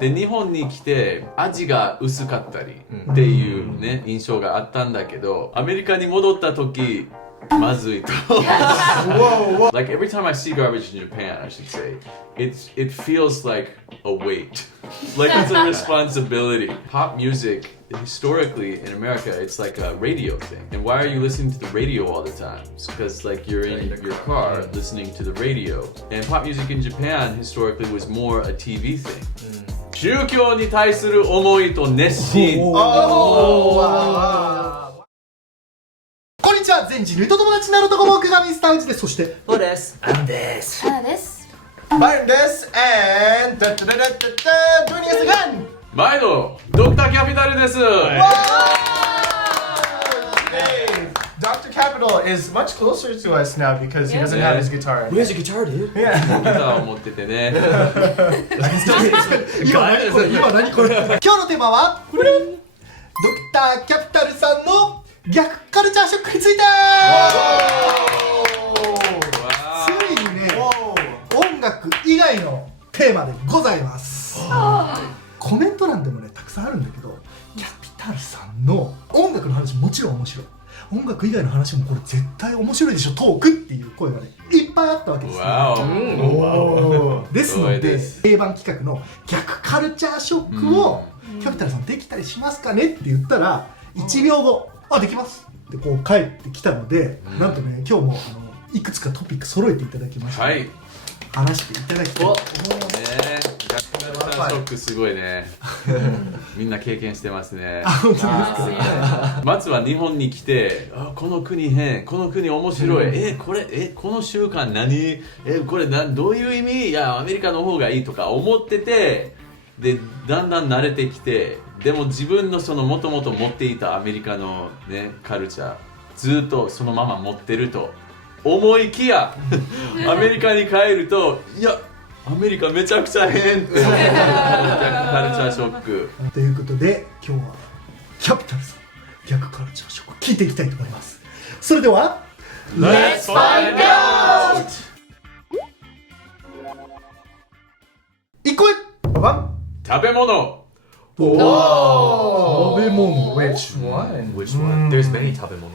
で日本に来て味が薄かったりっていうね印象があったんだけど、アメリカに戻った時まずいとLike every time I see garbage in Japan, I should say, it feels like a weight. Like it's a responsibility. Pop music, historically in America, it's like a radio thing. And why are you listening to the radio all the time? It's because like you're in your car listening to the radio. And pop music in Japan historically was more a TV thing. 宗教に対する思いと熱心。こんにちは、全人類と友達になる男もくがみスタウチです。そしてそうです。アンです。花です。バインです。and joining us again 毎度ドクターキャピタルです。Dr. Capital is much closer to us now because he doesn't have his guitar. Where's your guitar, dude? ギターを持っててね。今何これ今日のテーマはドクターキャピタルさんの逆カルチャーショックについてついにね、音楽以外のテーマでございます。コメント欄でもねたくさんあるんだけど、キャピタルさんの音楽の話もちろん面白い、音楽以外の話もこれ絶対面白いでしょトークっていう声がねいっぱいあったわけですよ。ですので定番企画の逆カルチャーショックをキャピタルさんできたりしますかねって言ったら1秒後できますってこう帰ってきたので、なんとね今日もいくつかトピック揃えていただきました、話していただきたいと思います。逆カルチャーショックすごいね。みんな経験してますね。本当ですか。まずは日本に来て、この国変、この国面白い、この習慣何、これどういう意味、いやアメリカの方がいいとか思ってて、でだんだん慣れてきて、でも自分のそのもともと持っていたアメリカのねカルチャーずっとそのまま持ってると思いきやアメリカに帰ると、いやアメリカめちゃくちゃ変って思う。逆カルチャーショックということで今日はキャピタルさん逆カルチャーショック聞いていきたいと思います。それでは Let's find out! 1個目食べ物。食べ物 Which one? Which one? There's many 食べ物。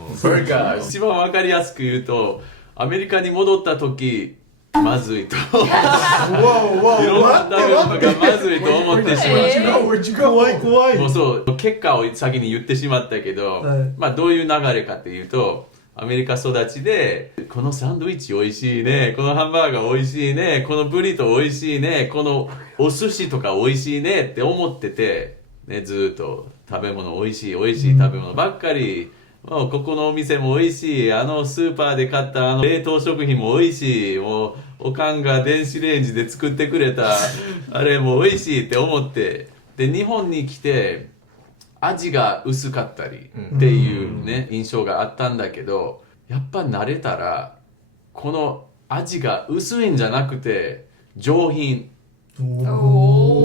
一番わかりやすく言うと、アメリカに戻った時まずいといろんな食べ物がまずいと思ってしまう。怖いもうそう結果を先に言ってしまったけど、まあどういう流れかっていうと、アメリカ育ちでこのサンドイッチ美味しいね、このハンバーガー美味しいね、このブリトー美味しいね、このお寿司とか美味しいねって思ってて、ね、ずっと食べ物美味しい食べ物ばっかり、もうここのお店も美味しい、スーパーで買った冷凍食品も美味しい、もうおかんが電子レンジで作ってくれたあれも美味しいって思って、で日本に来て味が薄かったりっていうね印象があったんだけど、やっぱ慣れたらこの味が薄いんじゃなくて上品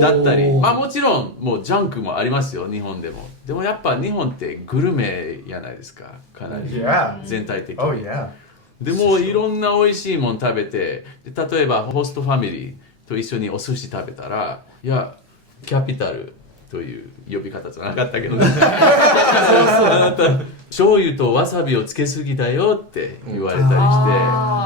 だったり、まあもちろんもうジャンクもありますよ日本でも。でもやっぱ日本ってグルメじゃないですか、かなり全体的に。でもいろんな美味しいもの食べて、で例えばホストファミリーと一緒にお寿司食べたら、いやキャピタルという呼び方じゃなかったけどねあなた醤油とわさびをつけすぎだよって言われたりして、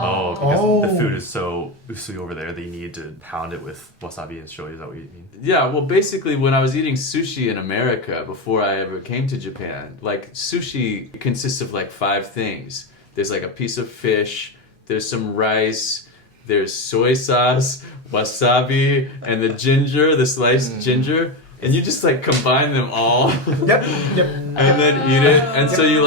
Oh, because the food is so usui over there that you need to pound it with wasabi and shoyu. Is that what you mean? Yeah, well, basically, when I was eating sushi in America before I ever came to Japan, like sushi consists of like 5 things. There's like a piece of fish, there's some rice, there's soy sauce, wasabi, and the ginger, the sliced ginger. And you just like combine them all and then eat it. And so you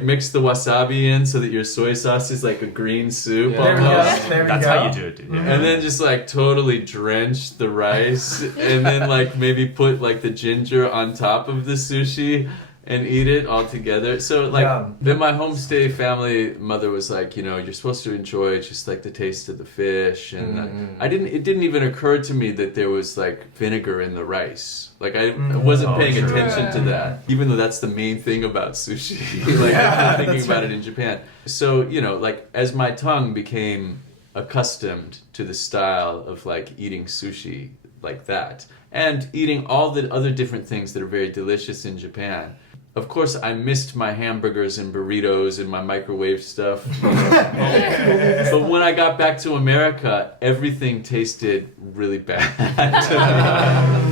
mix the wasabi in so that your soy sauce is like a green soup almost. That's how you do it, dude. And then just like totally drench the rice and then like maybe put like the ginger on top of the sushi and eat it all together. So like then my homestay family mother was like, you know, you're supposed to enjoy just like the taste of the fish, and it didn't even occur to me that there was like vinegar in the rice. Like I wasn't paying attention to that, even though that's the main thing about sushi. Like I'm thinking about it in Japan. So, you know, like as my tongue became accustomed to the style of like eating sushi, like that. And eating all the other different things that are very delicious in Japan. Of course, I missed my hamburgers and burritos and my microwave stuff. But when I got back to America, everything tasted really bad.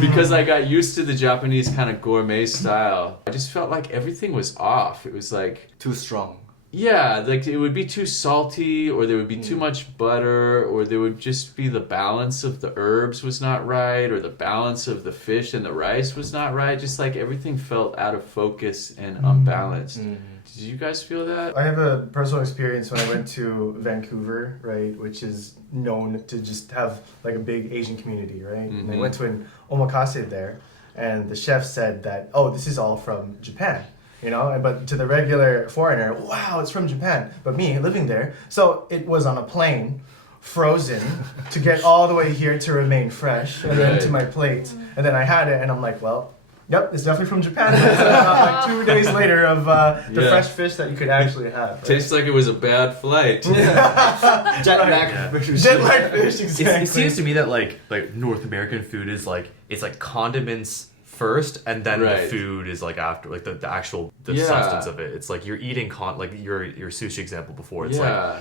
Because I got used to the Japanese kind of gourmet style. I just felt like everything was off. It was like... Too strong. Yeah, like it would be too salty, or there would be too much butter, or there would just be the balance of the herbs was not right, or the balance of the fish and the rice was not right. Just like everything felt out of focus and unbalanced. Did you guys feel that? I have a personal experience when I went to Vancouver, right, which is known to just have like a big Asian community, right? And I went to an omakase there, and the chef said that, oh, this is all from Japan. You know, but to the regular foreigner, wow, it's from Japan. But me, living there, so it was on a plane, frozen, to get all the way here to remain fresh, and then to my plate. And then I had it, and I'm like, well, yep, it's definitely from Japan. It's like 2 days later of the fresh fish that you could actually have. Right? Tastes like it was a bad flight. Jet lag fish. Jet lag fish, exactly. It seems to me that like North American food is like, it's like condiments first, and then the food is like after, like the actual substance of it. It's like you're eating like your sushi example before. It's like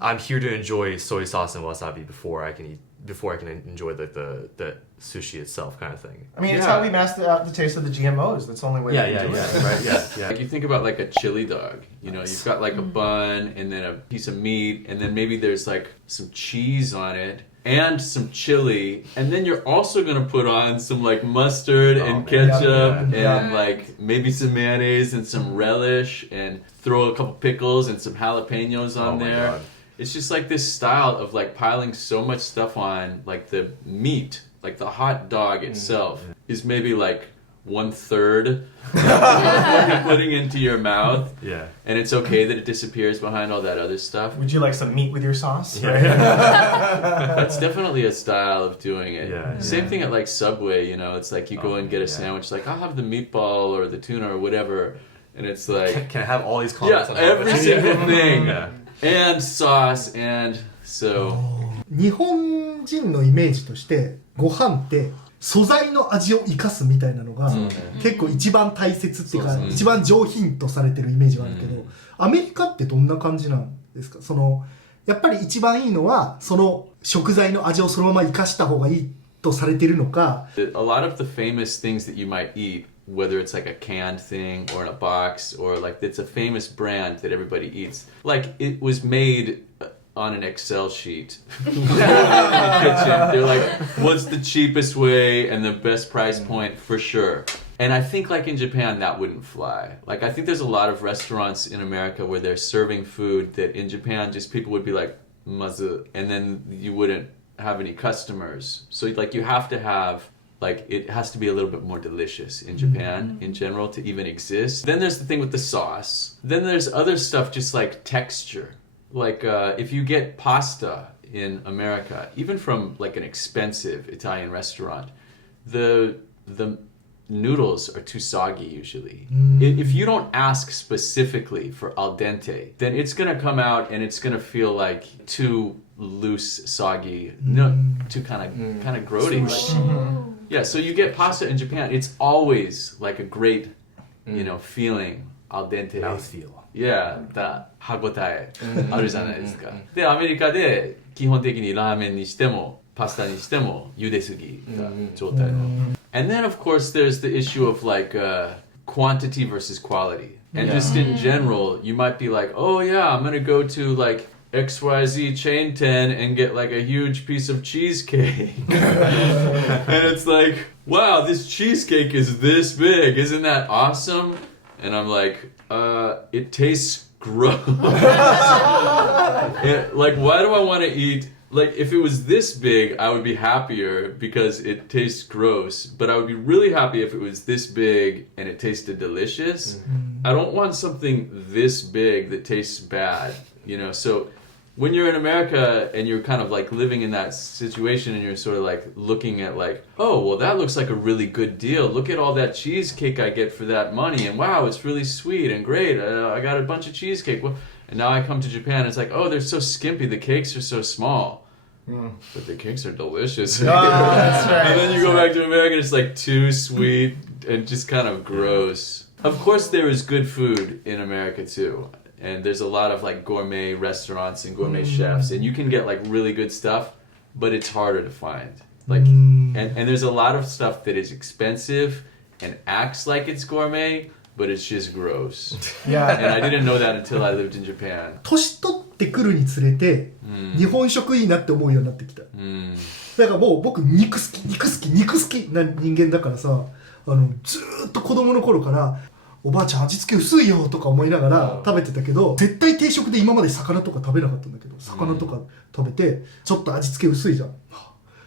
I'm here to enjoy soy sauce and wasabi before I can enjoy the sushi itself, kind of thing. I mean, it's how we master out the taste of the GMOs. That's the only way. Right. Like you think about like a chili dog. You know, you've got like a bun and then a piece of meat, and then maybe there's like some cheese on it. And some chili, and then you're also gonna put on some like mustard and ketchup and like maybe some mayonnaise and some relish, and throw a couple pickles and some jalapenos on there. God. It's just like this style of like piling so much stuff on, like the meat, like the hot dog itself is maybe like 1/3 what you're putting into your mouth. Yeah. And it's okay that it disappears behind all that other stuff. Would you like some meat with your sauce? Yeah. Right? That's definitely a style of doing it. Yeah. Same thing at like Subway, you know, it's like you go and get a sandwich, like I'll have the meatball or the tuna or whatever, and it's like can I have all these comments on every single thing. Yeah. And sauce, and so 日本人のイメージとしてご飯って素材の味を生かすみたいなのが結構一番大切っていうか一番上品とされてるイメージがあるけど、アメリカってどんな感じなんですか？そのやっぱり一番いいのはその食材の味をそのまま生かした方がいいとされてるのか。 A lot of the famous things that you might eat, whether it's like a canned thing or in a box, or like it's a famous brand that everybody eats, like it was made on an Excel sheet in the kitchen. They're like, what's the cheapest way and the best price point for sure. And I think like in Japan that wouldn't fly. Like I think there's a lot of restaurants in America where they're serving food that in Japan just people would be like mazu, and then you wouldn't have any customers. So like you have to have, like it has to be a little bit more delicious in Japan in general to even exist. Then there's the thing with the sauce. Then there's other stuff just like texture. Like if you get pasta in America, even from like an expensive Italian restaurant, the noodles are too soggy usually. If you don't ask specifically for al dente, then it's gonna come out and it's gonna feel like too loose, soggy, too kind of grody. Like, yeah, so you get pasta in Japan, it's always like a great, you know, feeling al dente. Mouthfeel. Yeah, 歯応えあるじゃないですか。で、アメリカで基本的にラーメンにしてもパスタにしても茹ですぎた状態の。And then of course there's the issue of like quantity versus quality. And just in general, you might be like, oh yeah, I'm gonna go to like XYZ chain 10 and get like a huge piece of cheesecake. And it's like, wow, this cheesecake is this big. Isn't that awesome? And I'm like, it tastes gross. Like, why do I want to eat? Like, if it was this big, I would be happier because it tastes gross. But I would be really happy if it was this big and it tasted delicious. I don't want something this big that tastes bad, you know? So when you're in America and you're kind of like living in that situation and you're sort of like looking at like, oh, well, that looks like a really good deal. Look at all that cheesecake I get for that money. And wow, it's really sweet and great. I got a bunch of cheesecake. Well, and now I come to Japan, it's like, oh, they're so skimpy. The cakes are so small. but the cakes are delicious. That's right. And then you go back to America, it's like too sweet and just kind of gross. Of course, there is good food in America too. And there's a lot of like gourmet restaurants and gourmet chefs, and you can get like really good stuff, but it's harder to find. Like, and there's a lot of stuff that is expensive and acts like it's gourmet, but it's just gross. Yeah. And I didn't know that until I lived in Japan. 年取ってくるにつれて、日本食いいなって思うようになってきた。だからもう僕肉好きな人間だからさ、ずーっと子供の頃からおばあちゃん味付け薄いよとか思いながら食べてたけど、絶対定食で今まで魚とか食べなかったんだけど、魚とか食べてちょっと味付け薄いじゃん、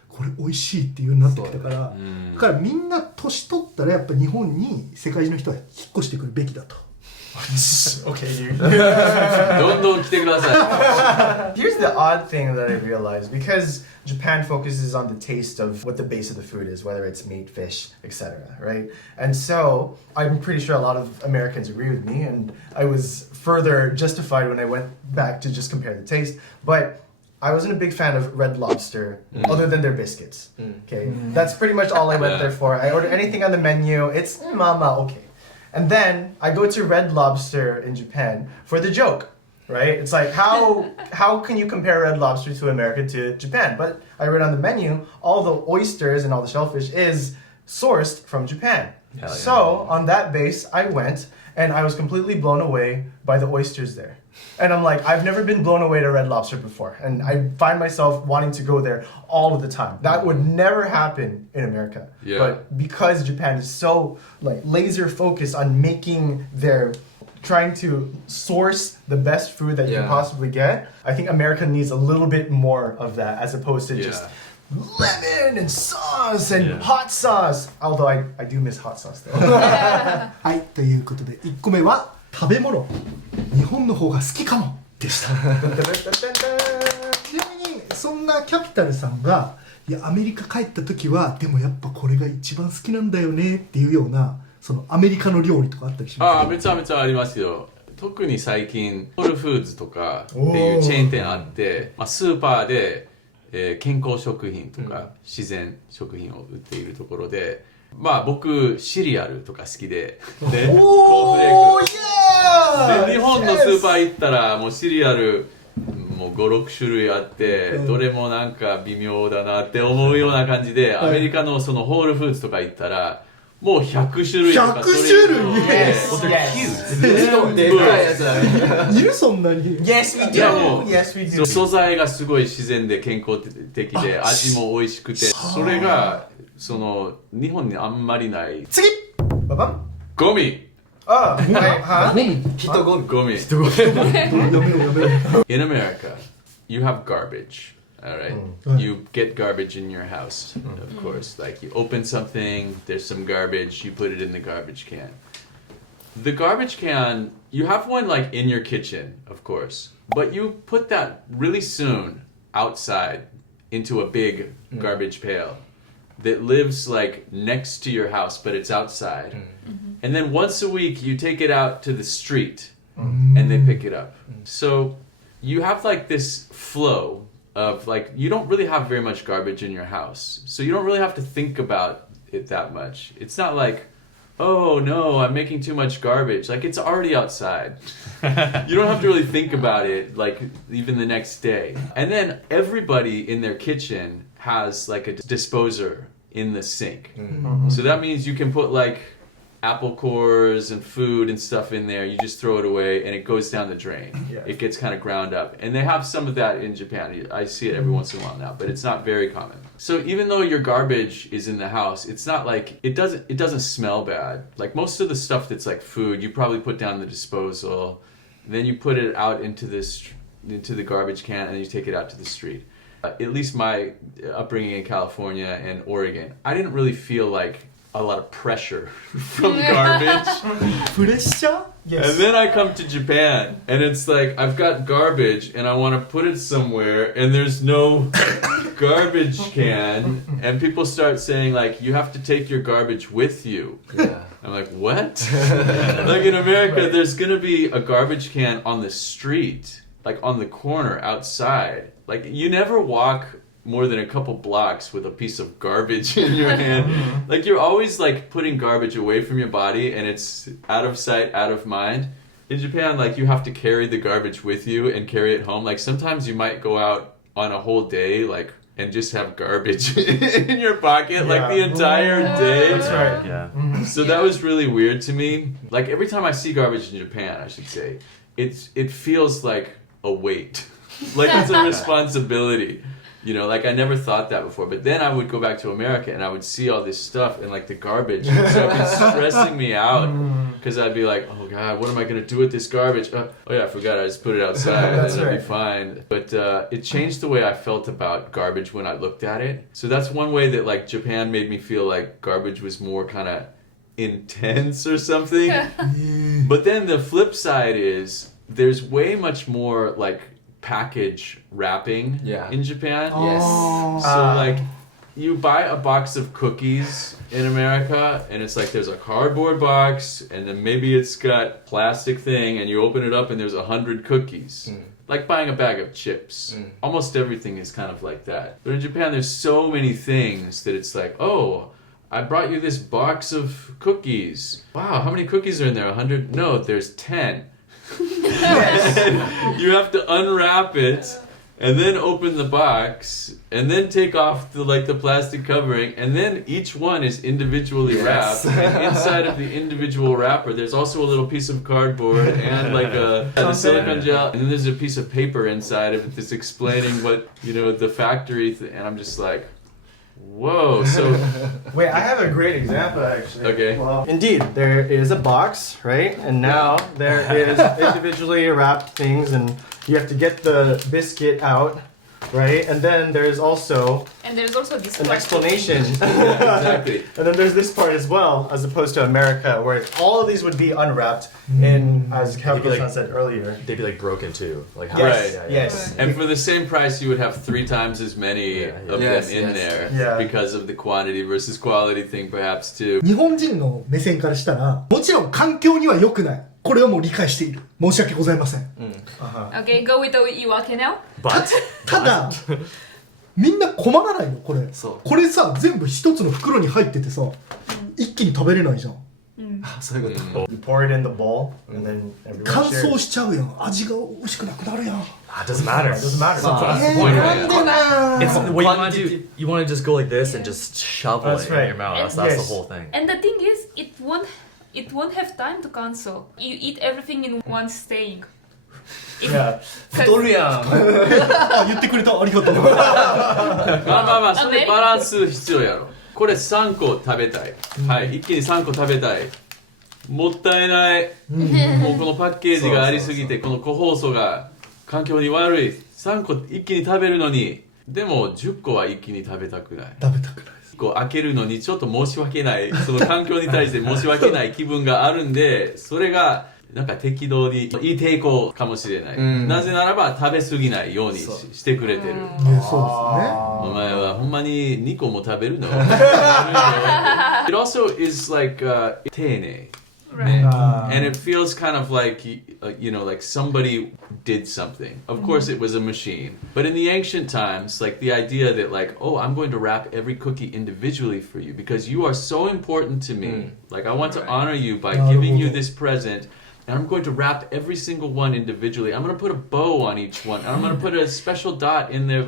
これ美味しいっていうようになってきたから、だからみんな年取ったらやっぱ日本に世界中の人は引っ越してくるべきだと。Okay, you. どんどん来てください。 Here's the odd thing that I realized, because Japan focuses on the taste of what the base of the food is, whether it's meat, fish, etc., right? And so I'm pretty sure a lot of Americans agree with me, and I was further justified when I went back to just compare the taste. But I wasn't a big fan of Red Lobster, other than their biscuits. Okay, that's pretty much all I went there for. I ordered anything on the menu. It's mama okay. And then I go to Red Lobster in Japan for the joke, right? It's like, how can you compare Red Lobster to America to Japan? But I read on the menu, all the oysters and all the shellfish is sourced from Japan. So on that base, I went and I was completely blown away by the oysters there. And I'm like, I've never been blown away to Red Lobster before. And I find myself wanting to go there all of the time. That would never happen in America. Yeah. But because Japan is so like laser focused on trying to source the best food that you can possibly get, I think America needs a little bit more of that as opposed to just lemon and sauce and hot sauce. Although I do miss hot sauce though. はい、ということで1個目は食べ物、日本の方が好きかもでした。ちなみにそんなキャピタルさんがいやアメリカ帰った時はでもやっぱこれが一番好きなんだよねっていうようなそのアメリカの料理とかあったりしますか？めちゃめちゃありますよ。特に最近ホールフーズとかっていうチェーン店あって、スーパーで、健康食品とか、自然食品を売っているところで、僕シリアルとか好きで、コーンフレークで日本のスーパー行ったらもうシリアルもう 5,6 種類あって、どれもなんか微妙だなって思うような感じで、アメリカのそのホールフーズとか行ったらもう100種類とか100種類いるそんなに Yes, we do. Yes, we do. 素材がすごい自然で健康的で味も美味しくて、それがその日本にあんまりない。次ババンゴミ。人ゴミ。ゴミ。やめろやめろ。 In America, you have garbage. All right, you get garbage in your house, of course. Like you open something, there's some garbage, you put it in the garbage can. The garbage can, you have one like in your kitchen, of course, but you put that really soon outside into a big garbage pail that lives like next to your house, but it's outside. And then once a week, you take it out to the street and they pick it up. So you have like this flow of like, you don't really have very much garbage in your house. So you don't really have to think about it that much. It's not like, oh no, I'm making too much garbage. Like it's already outside. You don't have to really think about it like even the next day. And then everybody in their kitchen has like a disposer in the sink. So that means you can put like apple cores and food and stuff in there. You just throw it away and it goes down the drain. It gets kind of ground up. And they have some of that in Japan. I see it every once in a while now, but it's not very common. So even though your garbage is in the house, it's not like it doesn't smell bad. Like most of the stuff that's like food, you probably put down the disposal, then you put it out into the garbage can and you take it out to the street. At least my upbringing in California and Oregon, I didn't really feel like a lot of pressure from garbage. Pressure? Yes. And then I come to Japan and it's like I've got garbage and I want to put it somewhere and there's no garbage can and people start saying like you have to take your garbage with you. I'm like, what? Like in America there's gonna be a garbage can on the street, like on the corner outside. Like you never walk more than a couple blocks with a piece of garbage in your hand. Like you're always like putting garbage away from your body and it's out of sight, out of mind. In Japan, like you have to carry the garbage with you and carry it home. Like sometimes you might go out on a whole day, like, and just have garbage in your pocket, like the entire day. That's right. Yeah. So that was really weird to me. Like every time I see garbage in Japan, I should say, it feels like a weight, like it's a responsibility. You know, like I never thought that before. But then I would go back to America and I would see all this stuff and like the garbage. And so it was stressing me out because I'd be like, oh God, what am I going to do with this garbage? Oh yeah, I forgot. I just put it outside and then it'll be fine. But it changed the way I felt about garbage when I looked at it. So that's one way that like Japan made me feel like garbage was more kind of intense or something. But then the flip side is there's way much more like package wrapping in Japan. So like you buy a box of cookies in America and it's like there's a cardboard box and then maybe it's got plastic thing and you open it up and there's 100 cookies. Like buying a bag of chips. Almost everything is kind of like that. But in Japan there's so many things that it's like, oh, I brought you this box of cookies. Wow, how many cookies are in there? 100? No, there's 10. You have to unwrap it and then open the box and then take off the plastic covering and then each one is individually wrapped and inside of the individual wrapper there's also a little piece of cardboard and like a silicone gel and then there's a piece of paper inside of it that's explaining what the factory and I'm just like, whoa. So wait, I have a great example actually. Okay. Well, indeed, there is a box, right? And now there is individually wrapped things, and you have to get the biscuit out, right? And then there's also this an explanation. yeah, exactly. And then there's this part as well, as opposed to America, where all of these would be unwrapped in, as Kawako-san said earlier. They'd be like broken too. Like how Yes. And for the same price, you would have 3 times as many of them in there because of the quantity versus quality thing, perhaps too. 日本人の目線からしたら、もちろん環境には良くない。これをもう理解している。申し訳ございません。Okay, go with the 言い訳 now. ただ、みんな困らないのこれ。これさ、全部一つの袋に入っててさ、一気に食べれないじゃん。そういうこと。 You pour it in the bowl, and then everyone 乾 shares. 燥しちゃうやん。味が美味しくなくなるやん。It doesn't matter. It doesn't matter.なんでなIt's what you want to do. You want to just go like this and just shovel That's it in right. your mouth. That's the whole thing. And the thing is, it won't have time to cancel. You eat everything in one staying. Yeah. 太るやん。あ、言ってくれた。ありがとう。まあそれバランス必要やろ。これ3個食べたい。はい、一気に3個食べたい。もったいない。もうこのパッケージがありすぎて、この個包装が環境に悪い。3個一気に食べるのに、でも10個は一気に食べたくない。食べたくない。こう開けるのにちょっと申し訳ない、その環境に対して申し訳ない気分があるんで、それがなんか適度にいい抵抗かもしれない。なぜならば食べ過ぎないようにしてくれてる。そうですね。お前はほんまに2個も食べるの？ It also is like 丁寧。And it feels kind of like, like somebody did something. Of course, it was a machine. But in the ancient times, like the idea that like, oh, I'm going to wrap every cookie individually for you because you are so important to me. Like I want to honor you by giving you this present. And I'm going to wrap every single one individually. I'm going to put a bow on each one. And I'm going to put a special dot in there.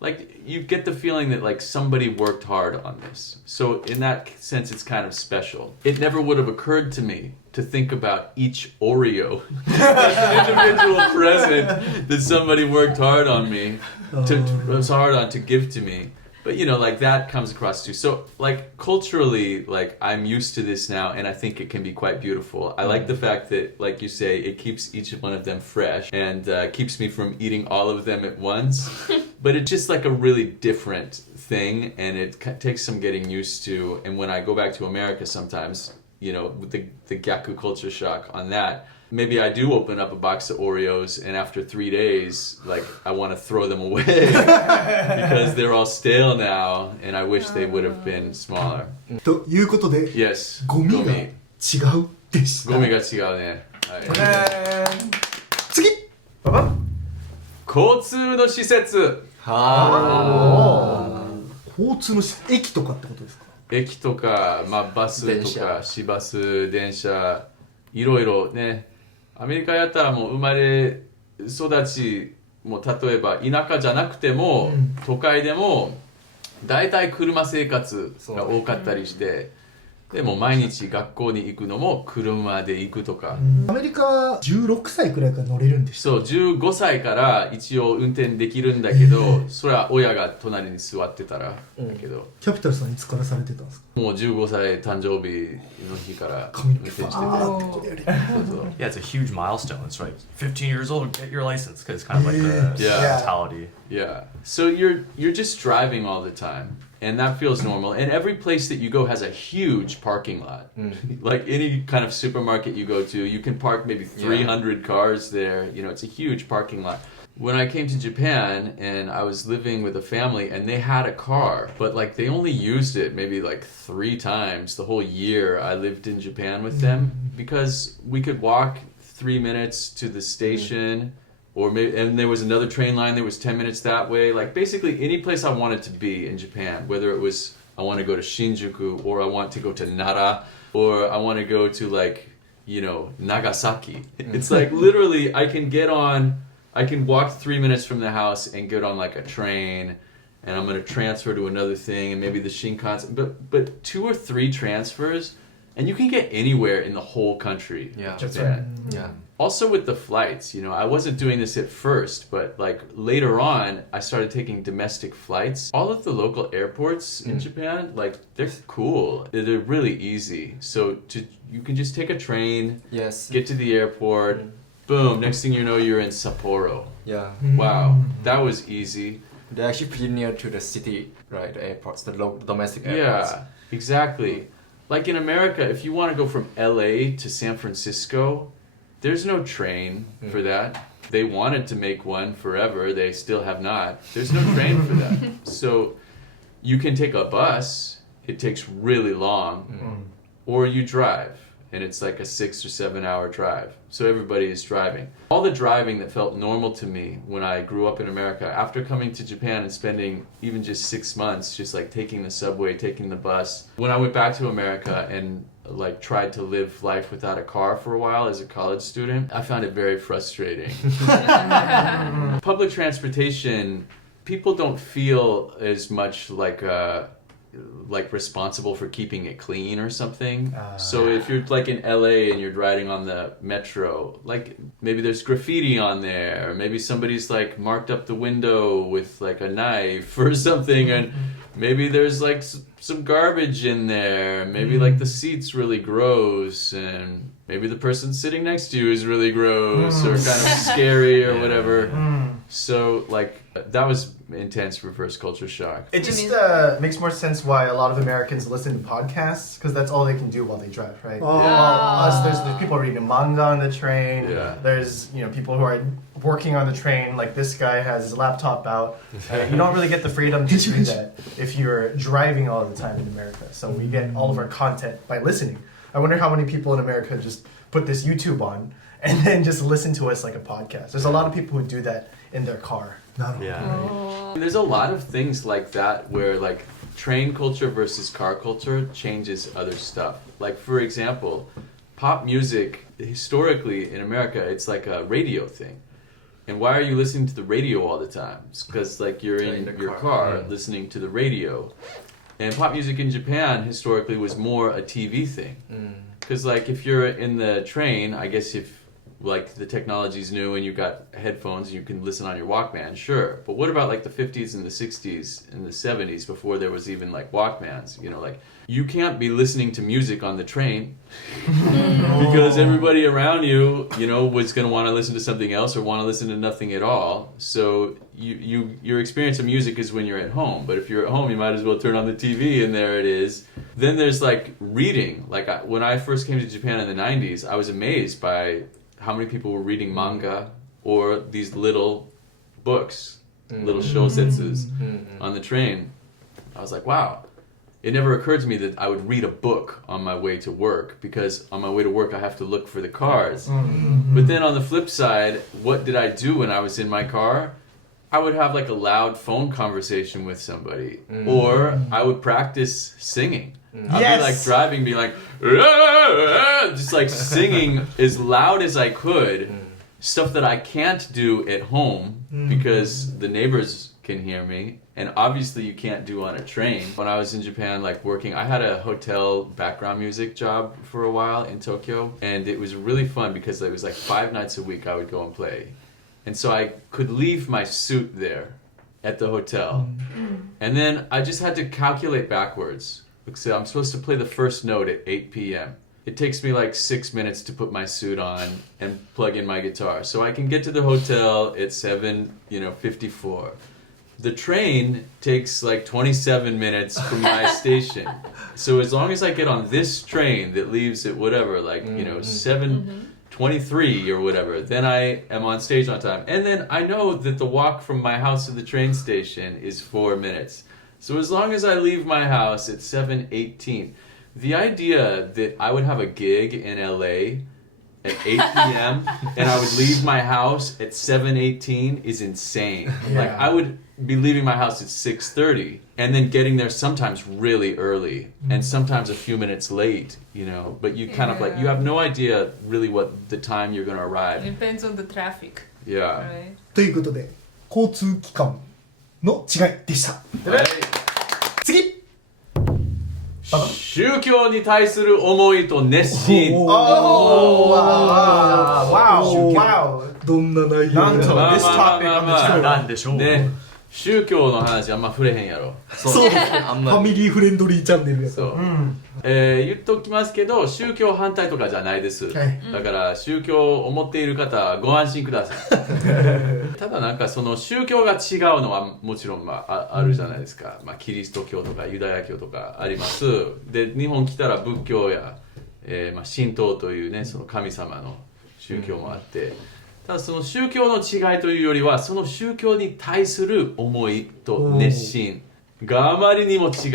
Like you get the feeling that like somebody worked hard on this. So in that sense, it's kind of special. It never would have occurred to me to think about each Oreo as an individual present that somebody worked hard on to give to me. But like that comes across too. So like culturally, like I'm used to this now and I think it can be quite beautiful. I like the fact that, like you say, it keeps each one of them fresh and keeps me from eating all of them at once. But it's just like a really different thing and it takes some getting used to. And when I go back to America sometimes, with the Gyaku culture shock on that, maybe I do open up a box of Oreos and after 3 days, like I want to throw them away because they're all stale now and I wish they would have been smaller. ということで、 Yes. ゴミが違うでした。ゴミが違うね。はい、次。交通の施設。交通の駅とかってことですか？駅とか、まあ、バスとか市バス、電車、いろいろね。アメリカやったらもう生まれ育ちも例えば田舎じゃなくても、都会でもだいたい車生活が多かったりして、でも毎日学校に行くのも車で行くとか、アメリカは16歳くらいから乗れるんでした。そう、15歳から一応運転できるんだけど、それは親が隣に座ってたらだけど、キャピタルさんいつからされてたんですか？もう15歳誕生日の日から運髪の毛転してて、ファーってこうやりたい。そうそう。 Yeah, it's a huge milestone. It's like 15 years old, get your license, because it's kind of like the Yeah. mentality. Yeah. So you're just driving all the time, and that feels normal. And every place that you go has a huge parking lot. Like any kind of supermarket you go to, you can park maybe 300 cars there. You know, it's a huge parking lot. When I came to Japan and I was living with a family and they had a car, but like they only used it maybe like 3 times the whole year I lived in Japan with them, because we could walk 3 minutes to the station, or maybe, and there was another train line, there was 10 minutes that way. Like basically any place I wanted to be in Japan, whether it was I want to go to Shinjuku, or I want to go to Nara, or I want to go to like, you know, Nagasaki. It's like literally I can walk 3 minutes from the house and get on like a train, and I'm going to transfer to another thing, and maybe the Shinkansen, but 2 or 3 transfers, and you can get anywhere in the whole country. Yeah. Japan. Yeah. Also with the flights, you know, I wasn't doing this at first, but like later on, I started taking domestic flights. All of the local airports in Japan, like they're cool. They're really easy. So you can just take a train, Yes. get to the airport, boom, next thing you know, you're in Sapporo. Yeah. Wow, that was easy. They're actually pretty near to the city, right? The airports, the domestic airports. Yeah, exactly. Like in America, if you want to go from LA to San Francisco, there's no train for that. They wanted to make one forever. They still have not. There's no train for that. So you can take a bus. It takes really long. Or you drive. And it's like a 6 or 7 hour drive. So everybody is driving. All the driving that felt normal to me when I grew up in America, after coming to Japan and spending even just 6 months, just like taking the subway, taking the bus. When I went back to America and like tried to live life without a car for a while as a college student, I found it very frustrating. Public transportation, people don't feel as much like responsible for keeping it clean or something. So if you're like in LA and you're riding on the metro, like maybe there's graffiti on there, or maybe somebody's like marked up the window with like a knife or something, and maybe there's like some garbage in there, maybe like the seat's really gross, and maybe the person sitting next to you is really gross or kind of scary or whatever. So like that was intense reverse culture shock. It just makes more sense why a lot of Americans listen to podcasts, because that's all they can do while they drive, right? There's people reading manga on the train. Yeah. There's people who are working on the train, like this guy has his laptop out. You don't really get the freedom to do that if you're driving all the time in America. So we get all of our content by listening. I wonder how many people in America just put this YouTube on and then just listen to us like a podcast. There's a lot of people who do that in their car. Yeah. There's a lot of things like that where like train culture versus car culture changes other stuff. Like for example, pop music historically in America, it's like a radio thing. And why are you listening to the radio all the time? It's because like you're in your car listening to the radio. And pop music in Japan historically was more a TV thing. Because like if you're in the train, I guess if like the technology's new and you got headphones and you can listen on your Walkman, sure. But what about like the 50s and the 60s and the 70s before there was even like Walkmans? Like you can't be listening to music on the train because everybody around you, was going to want to listen to something else or want to listen to nothing at all. So your experience of music is when you're at home. But if you're at home, you might as well turn on the TV and there it is. Then there's like reading. Like when I first came to Japan in the 90s, I was amazed by how many people were reading manga or these little books, little shosetsus on the train. I was like, wow. It never occurred to me that I would read a book on my way to work, because on my way to work I have to look for the cars. But then on the flip side, what did I do when I was in my car? I would have like a loud phone conversation with somebody, or I would practice singing. I'd be like driving, be like, just like singing as loud as I could, stuff that I can't do at home because the neighbors can hear me, and obviously you can't do on a train. When I was in Japan, like working, I had a hotel background music job for a while in Tokyo, and it was really fun because it was like 5 nights a week I would go and play. And so I could leave my suit there at the hotel. And then I just had to calculate backwards. So I'm supposed to play the first note at 8 p.m. It takes me like 6 minutes to put my suit on and plug in my guitar. So I can get to the hotel at 7:54. The train takes like 27 minutes from my station. So as long as I get on this train that leaves at whatever, like, 7:23 or whatever, then I am on stage on time. And then I know that the walk from my house to the train station is 4 minutes. So as long as I leave my house at 7:18, the idea that I would have a gig in LA at 8 p.m. and I would leave my house at 7:18 is insane. Like I would be leaving my house at 6:30 and then getting there sometimes really early and sometimes a few minutes late, but you kind of like, you have no idea really what the time you're going to arrive. Depends on the traffic. Yeah. Right. ということで交通機関の違いでした。次。宗教に対する思いと熱心。Wow. どんな内容なんとだ。 this topic on the show. なんでしょうね、宗教の話あんま触れへんやろ。そうですね。ファミリーフレンドリーチャンネルやからそう、言っときますけど、宗教反対とかじゃないです、だから宗教を思っている方はご安心くださいただなんかその宗教が違うのはもちろん、あるじゃないですか、キリスト教とかユダヤ教とかあります。で日本来たら仏教や、神道というね、その神様の宗教もあって、ただその宗教の違いというよりはその宗教に対する思いと熱心があまりにも違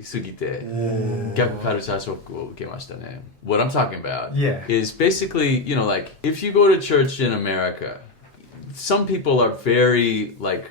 いすぎて逆カルチャーショックを受けましたね。What I'm talking about is basically, like if you go to church in America, some people are very like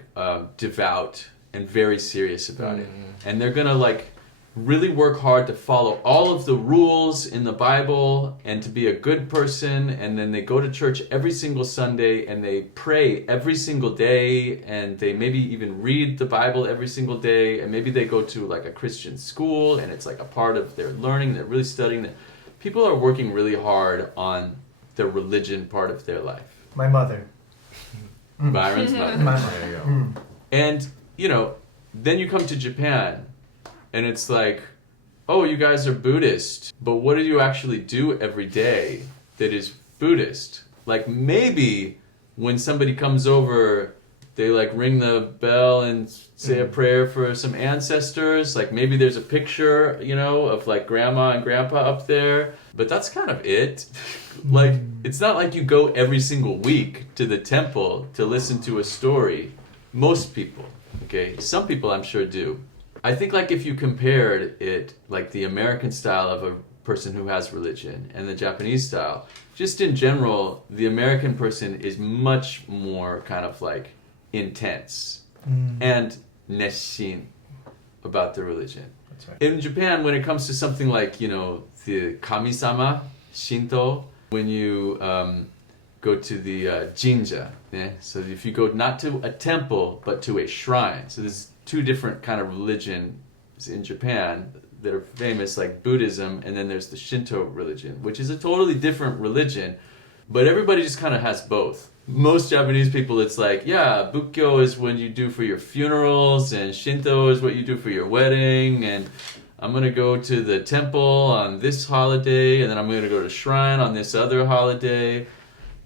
devout and very serious about it, and they're gonna like really work hard to follow all of the rules in the Bible and to be a good person, and then they go to church every single Sunday and they pray every single day, and they maybe even read the Bible every single day, and maybe they go to like a Christian school and it's like a part of their learning, they're really studying that. People are working really hard on the religion part of their life. My mother. Byron's mother. My mother. And then you come to Japan and it's like, oh, you guys are Buddhist, but what do you actually do every day that is Buddhist? Like maybe when somebody comes over, they like ring the bell and say a prayer for some ancestors. Like maybe there's a picture, of like grandma and grandpa up there, but that's kind of it. Like it's not like you go every single week to the temple to listen to a story. Most people, okay? Some people I'm sure do. I think like if you compared it, like the American style of a person who has religion and the Japanese style, just in general, the American person is much more kind of like intense and nesshin about the religion. That's right. In Japan, when it comes to something like, the kami-sama, Shinto, when you go to the jinja, so if you go not to a temple, but to a shrine, so there's 2 different kind of religions in Japan that are famous, like Buddhism, and then there's the Shinto religion, which is a totally different religion, but everybody just kind of has both. Most Japanese people, it's like, yeah, Bukkyo is what you do for your funerals, and Shinto is what you do for your wedding, and I'm going to go to the temple on this holiday, and then I'm going to go to shrine on this other holiday.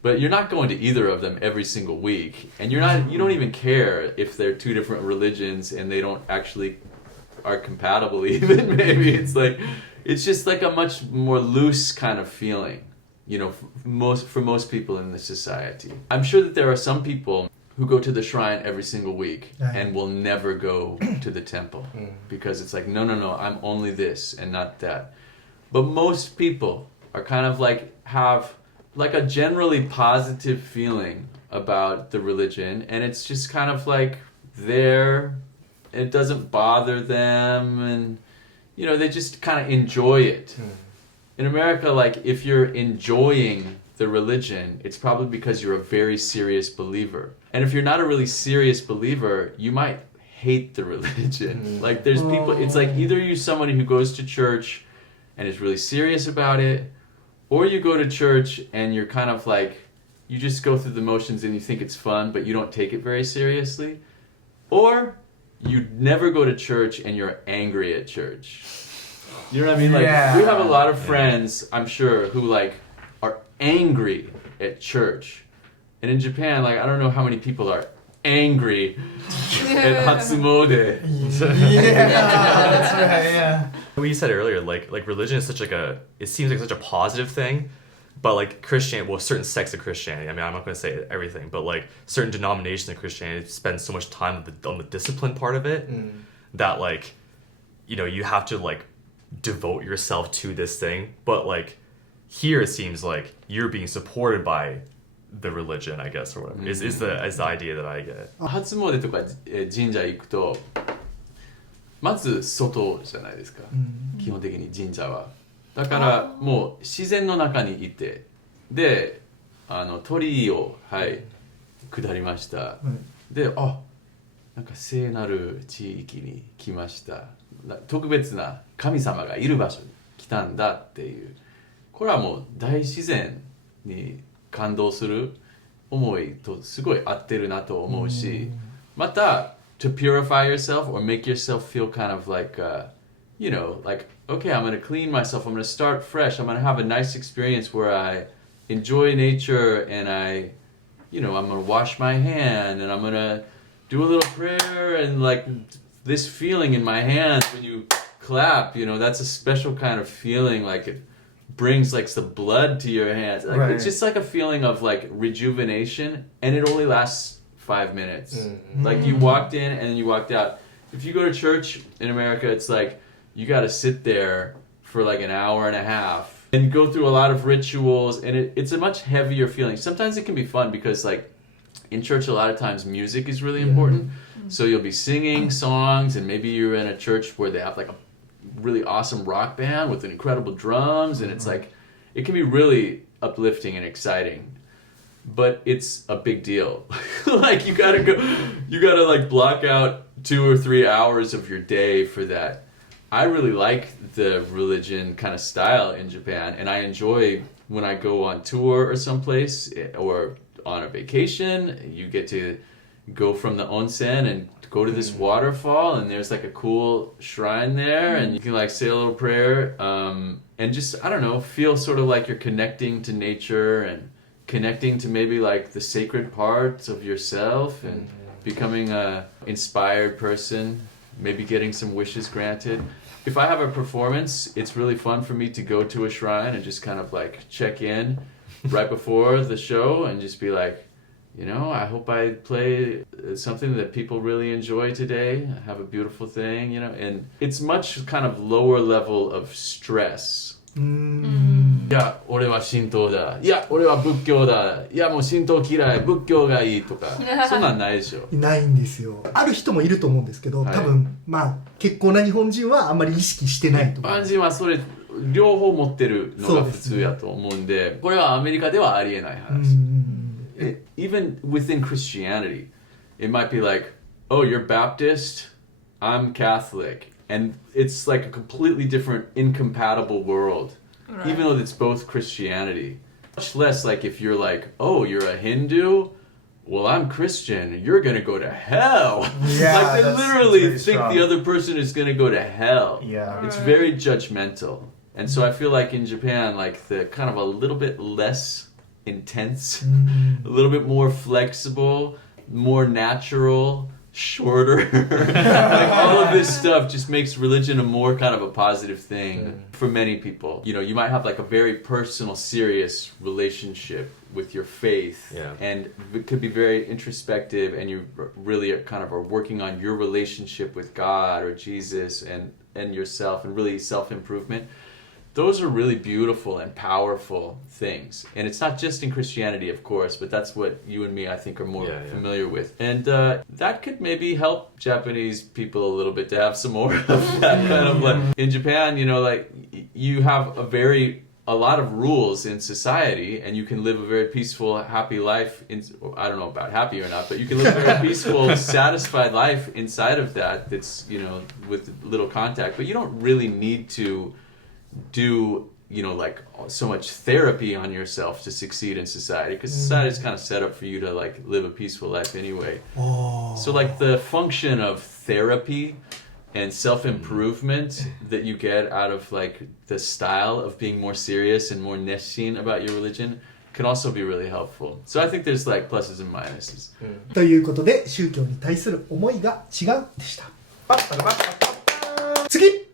But you're not going to either of them every single week, and you don't even care if they're 2 different religions and they don't actually are compatible even. Maybe it's just like a much more loose kind of feeling, for most people in the society. I'm sure that there are some people who go to the shrine every single week and will never go to the temple because it's like, no, I'm only this and not that. But most people are kind of like have like a generally positive feeling about the religion, and it's just kind of like there. It doesn't bother them, and you know, they just kind of enjoy it. In America, like if you're enjoying the religion, it's probably because you're a very serious believer. And if you're not a really serious believer, you might hate the religion. Like there's people, it's like either you're somebody who goes to church and is really serious about it, or you go to church and you're kind of like, you just go through the motions and you think it's fun, but you don't take it very seriously. Or you never go to church and you're angry at church. You know what I mean? Like we have a lot of friends, I'm sure, who like are angry at church. And in Japan, like I don't know how many people are angry at Hatsumode. That's right, yeah. What you said earlier, like religion is such like it seems like such a positive thing, but like Christianity, well, certain sects of Christianity, I mean, I'm not going to say everything, but like certain denominations of Christianity spend so much time on the discipline part of it that like, you know, you have to like devote yourself to this thing. But like here it seems like you're being supported by the religion, I guess, or whatever, is the idea that I get. 初詣とか神社行くとまず外じゃないですか、基本的に神社は。だからもう自然の中にいて、で鳥居を下りました、でなんか聖なる地域に来ました、特別な神様がいる場所に来たんだっていう、これはもう大自然に感動する思いとすごい合ってるなと思うし、また to purify yourself or make yourself feel kind of like you know, like okay, I'm going to clean myself, I'm going to start fresh, I'm going to have a nice experience where I enjoy nature and I'm going to wash my hand and I'm going to do a little prayer, and like this feeling in my hands when you clap, you know, that's a special kind of feeling, like it brings like some blood to your hands. Like, It's just like a feeling of like rejuvenation, and it only lasts 5 minutes. Like you walked in and then you walked out. If you go to church in America, it's like you got to sit there for like an hour and a half and go through a lot of rituals, and it's a much heavier feeling. Sometimes it can be fun because like in church a lot of times music is really important. So you'll be singing songs, and maybe you're in a church where they have like a really awesome rock band with incredible drums, and it's like it can be really uplifting and exciting, but it's a big deal. Like you gotta like block out 2 or 3 hours of your day for that. I really like the religion kind of style in Japan, and I enjoy when I go on tour or someplace or on a vacation, you get to go from the onsen and go to this waterfall, and there's like a cool shrine there, and you can like say a little prayer, and just, I don't know, feel sort of like you're connecting to nature and connecting to maybe like the sacred parts of yourself and becoming a inspired person, maybe getting some wishes granted. If I have a performance, it's really fun for me to go to a shrine and just kind of like check in right before the show and just be like, you know, I hope I play something that people really enjoy today. I have a beautiful thing, you know, and it's much kind of lower level of stress. いや、俺は神道だ。いや、俺は仏教だ。いや、もう神道嫌い。仏教がいいとか、そんなんないでしょ。ないんですよ。ある人もいると思うんですけど、多分まあ結構な日本人はあんまり意識してないと思う。一般人はそれ両方持ってるのが普通やと思うんで、これはアメリカではありえない話。Even within Christianity, it might be like, oh, you're Baptist, I'm Catholic. And it's like a completely different, incompatible world, even though it's both Christianity. Much less like if you're like, oh, you're a Hindu, well, I'm Christian, you're going to go to hell. Yeah, like they literally think strong. the other person is going to go to hell. Yeah. It's very judgmental. And so I feel like in Japan, like the kind of a little bit less intense, a little bit more flexible, more natural, shorter. Like all of this stuff just makes religion a more kind of a positive thing for many people. You know, you might have like a very personal, serious relationship with your faith, and it could be very introspective, and you really kind of are working on your relationship with God or Jesus and yourself, and really self-improvement. those are really beautiful and powerful things. And it's not just in Christianity, of course, but that's what you and me, I think, are more familiar with. And that could maybe help Japanese people a little bit to have some more of that kind of like... In Japan, you know, like, you have a lot of rules in society, and you can live a very peaceful, happy life. I don't know about happy or not, but you can live a very peaceful, satisfied life inside of that's, you know, with little contact. But you don't really need to do, you know, like so much therapy on yourself to succeed in society, because society is kind of set up for you to like live a peaceful life anyway. So like the function of therapy and self-improvement that you get out of like the style of being more serious and more nesshin about your religion can also be really helpful. So I think there's like pluses and minuses. ということで宗教に対する思いが違うでした。次。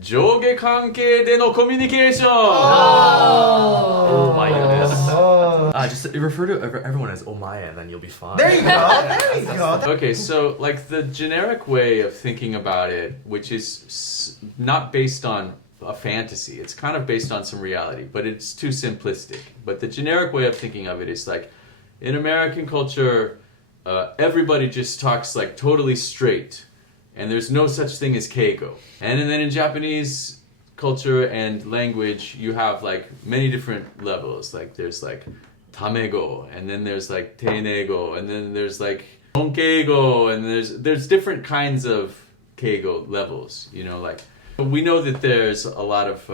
上下関係でのコミュニケーション。Oh my goodness. Just refer to everyone as Omaya and then you'll be fine. There you go. There you go. Okay, so like the generic way of thinking about it, which is not based on a fantasy, it's kind of based on some reality, but it's too simplistic. But the generic way of thinking of it is like, in American culture, everybody just talks like totally straight. And there's no such thing as keigo. And then in Japanese culture and language, you have like many different levels. Like there's like tamego, and then there's like teinego, and then there's like tonkeigo, and there's different kinds of keigo levels. You know, like we know that there's a lot of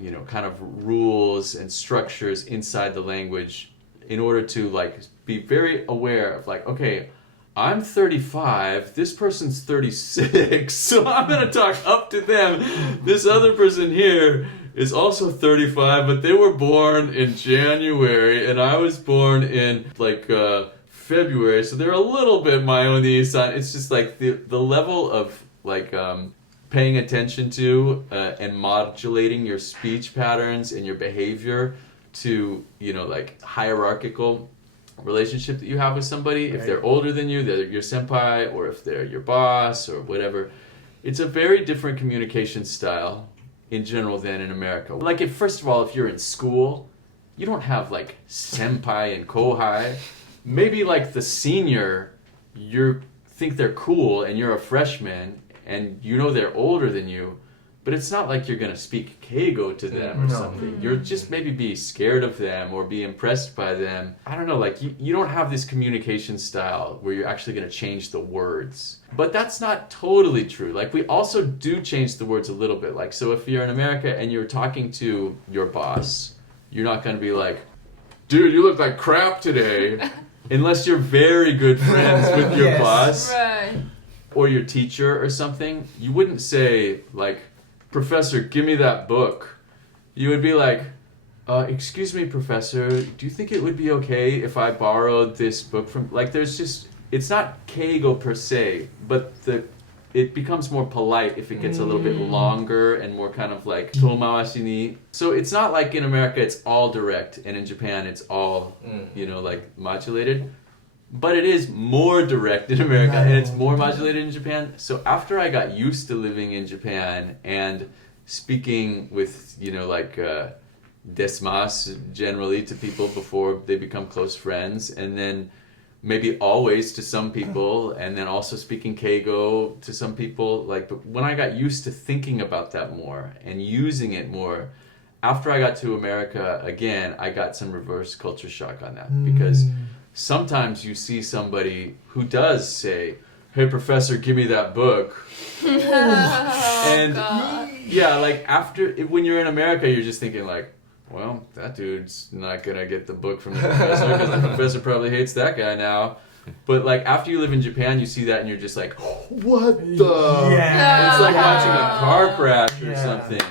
you know, kind of rules and structures inside the language in order to like be very aware of like, okay, I'm 35, this person's 36, so I'm going to talk up to them. This other person here is also 35, but they were born in January, and I was born in, like, February, so they're a little bit my own Isan. It's just, like, the level of, like, paying attention to and modulating your speech patterns and your behavior to, you know, like, hierarchical relationship that you have with somebody, if they're older than you, they're your senpai, or if they're your boss or whatever, it's a very different communication style in general than in America. Like, first of all, if you're in school, you don't have like senpai and kohai. Maybe like the senior, you think they're cool and you're a freshman and you know they're older than you, but it's not like you're going to speak keigo to them or something. You're just maybe be scared of them or be impressed by them. I don't know, like you don't have this communication style where you're actually going to change the words. But that's not totally true. Like we also do change the words a little bit. Like, so if you're in America and you're talking to your boss, you're not going to be like, dude, you look like crap today. Unless you're very good friends with your boss. Right. Or your teacher or something. You wouldn't say like, Professor, give me that book. You would be like, excuse me, Professor, do you think it would be okay if I borrowed this book from... Like, there's just... It's not keigo per se, but it becomes more polite if it gets a little bit longer and more kind of like tomawashi ni. So it's not like in America it's all direct, and in Japan it's all, you know, like modulated. But it is more direct in America, and it's more modulated in Japan. So after I got used to living in Japan and speaking with, you know, like desmas generally to people before they become close friends, and then maybe always to some people, and then also speaking keigo to some people, like, but when I got used to thinking about that more and using it more, after I got to America again, I got some reverse culture shock on that, because sometimes you see somebody who does say, hey, professor, give me that book. And yeah, like when you're in America, you're just thinking like, well, that dude's not going to get the book from the professor because the professor probably hates that guy now. But like after you live in Japan, you see that and you're just like, what the? Yeah. It's like watching a car crash or something.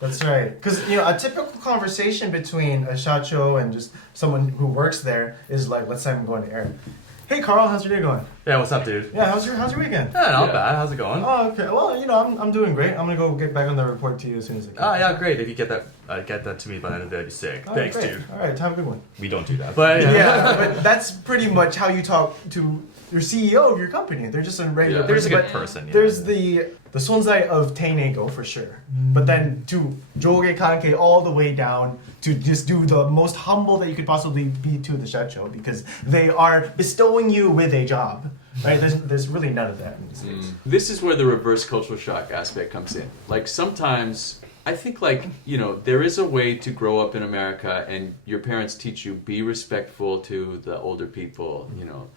That's right. Because, you know, a typical conversation between a shacho and just someone who works there is like, let's say I'm going to Aaron. Hey, Carl, how's your day going? Yeah, what's up, dude? Yeah, how's your weekend? Yeah, not Yeah. bad. How's it going? Oh, okay. Well, you know, I'm doing great. I'm gonna go get back on the report to you as soon as I can. Oh, yeah, great. If you get that to me by the end of the day, I'd be sick. All right, Thanks, great. dude. All right, have a good one. We don't do that. But Yeah, but that's pretty much how you talk to your CEO of your company. They're just a regular. Yeah. they're just a good but person. Yeah. There's the sonzai of teinego for sure, but then to joge kanke all the way down to just do the most humble that you could possibly be to the shacho because they are bestowing you with a job. Right? There's really none of that in these days. This is where the reverse cultural shock aspect comes in. Like sometimes I think like, you know, there is a way to grow up in America and your parents teach you be respectful to the older people, you know.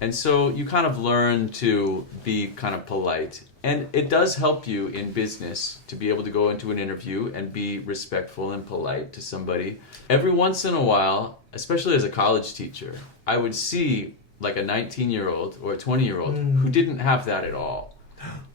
And so you kind of learn to be kind of polite. And it does help you in business to be able to go into an interview and be respectful and polite to somebody. Every once in a while, especially as a college teacher, I would see like a 19-year-old or a 20-year-old who didn't have that at all.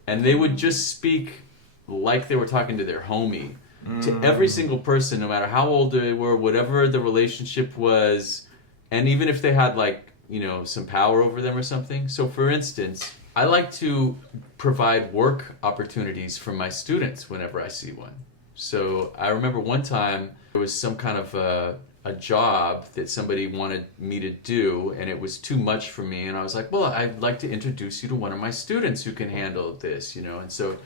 And they would just speak like they were talking to their homie to every single person, no matter how old they were, whatever the relationship was, and even if they had like, you know, some power over them or something. So for instance, I like to provide work opportunities for my students whenever I see one. So I remember one time there was some kind of a job that somebody wanted me to do and it was too much for me, and I was like, well, I'd like to introduce you to one of my students who can handle this, you know. And so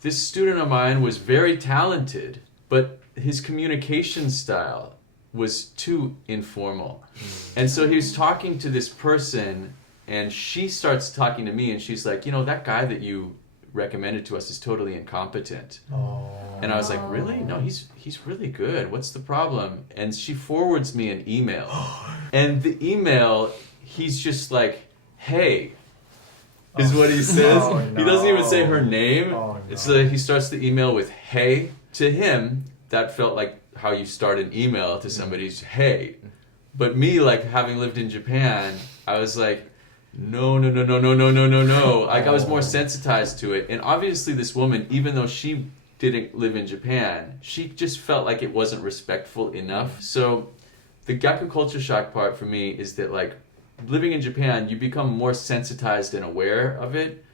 this student of mine was very talented, but his communication style was too informal. And so he was talking to this person and she starts talking to me and she's like, you know, that guy that you recommended to us is totally incompetent. And I was like, really? No, he's really good. What's the problem? And she forwards me an email. And the email, he's just like, hey, is what he says. Oh, He doesn't even say her name. Oh, no. It's like he starts the email with hey. To him, that felt like how you start an email to somebody's hey. But me, like having lived in Japan, I was like, no. Like I was more sensitized to it. And obviously this woman, even though she didn't live in Japan, she just felt like it wasn't respectful enough. So the Gaku culture shock part for me is that like living in Japan, you become more sensitized and aware of it.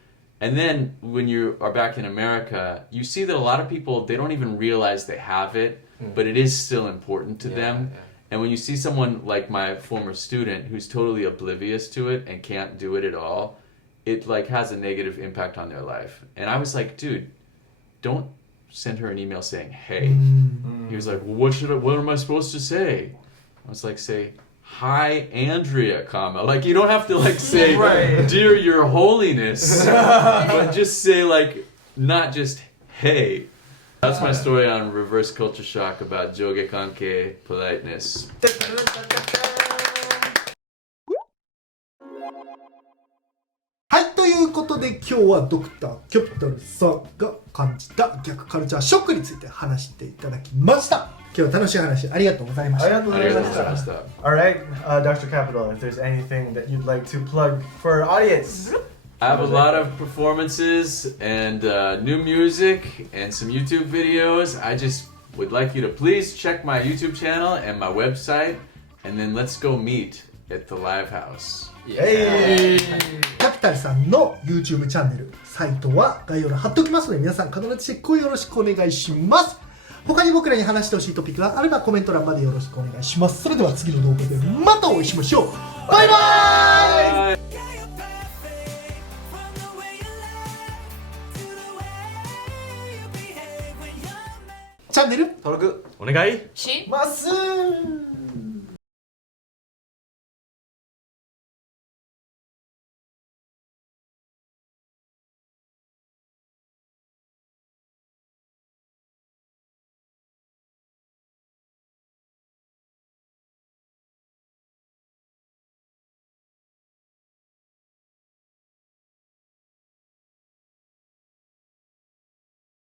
And then when you are back in America, you see that a lot of people, they don't even realize they have it, but it is still important to them. Yeah. And when you see someone like my former student who's totally oblivious to it and can't do it at all, it like has a negative impact on their life. And I was like, dude, don't send her an email saying, hey. He was like, well, what am I supposed to say? I was like, say, hi, Andrea, comma. Like, you don't have to like say, dear your holiness, but just say like, not just, hey. That's my story on reverse culture shock about joge kanke politeness. はい、ということで今日はドクターキャピタルさんが感じた逆カルチャーショックについて話していただきました。今日は楽しい話ありがとうございました。ありがとうございました。 Alright, Dr. Capital, if there's anything that you'd like to plug for our audience. I have a lot of performances and new music and some YouTube videos. I just would like you to please check my YouTube channel and my website, and then let's go meet at the live house. Hey! キャピタルさんの YouTube チャンネル、サイトは概要欄貼っておきますので皆さん必ずチェックをよろしくお願いします。他に僕らに話してほしいトピックがあればコメント欄までよろしくお願いします。それでは次の動画でまたお会いしましょう。バイバーイ。チャンネル登録お願いします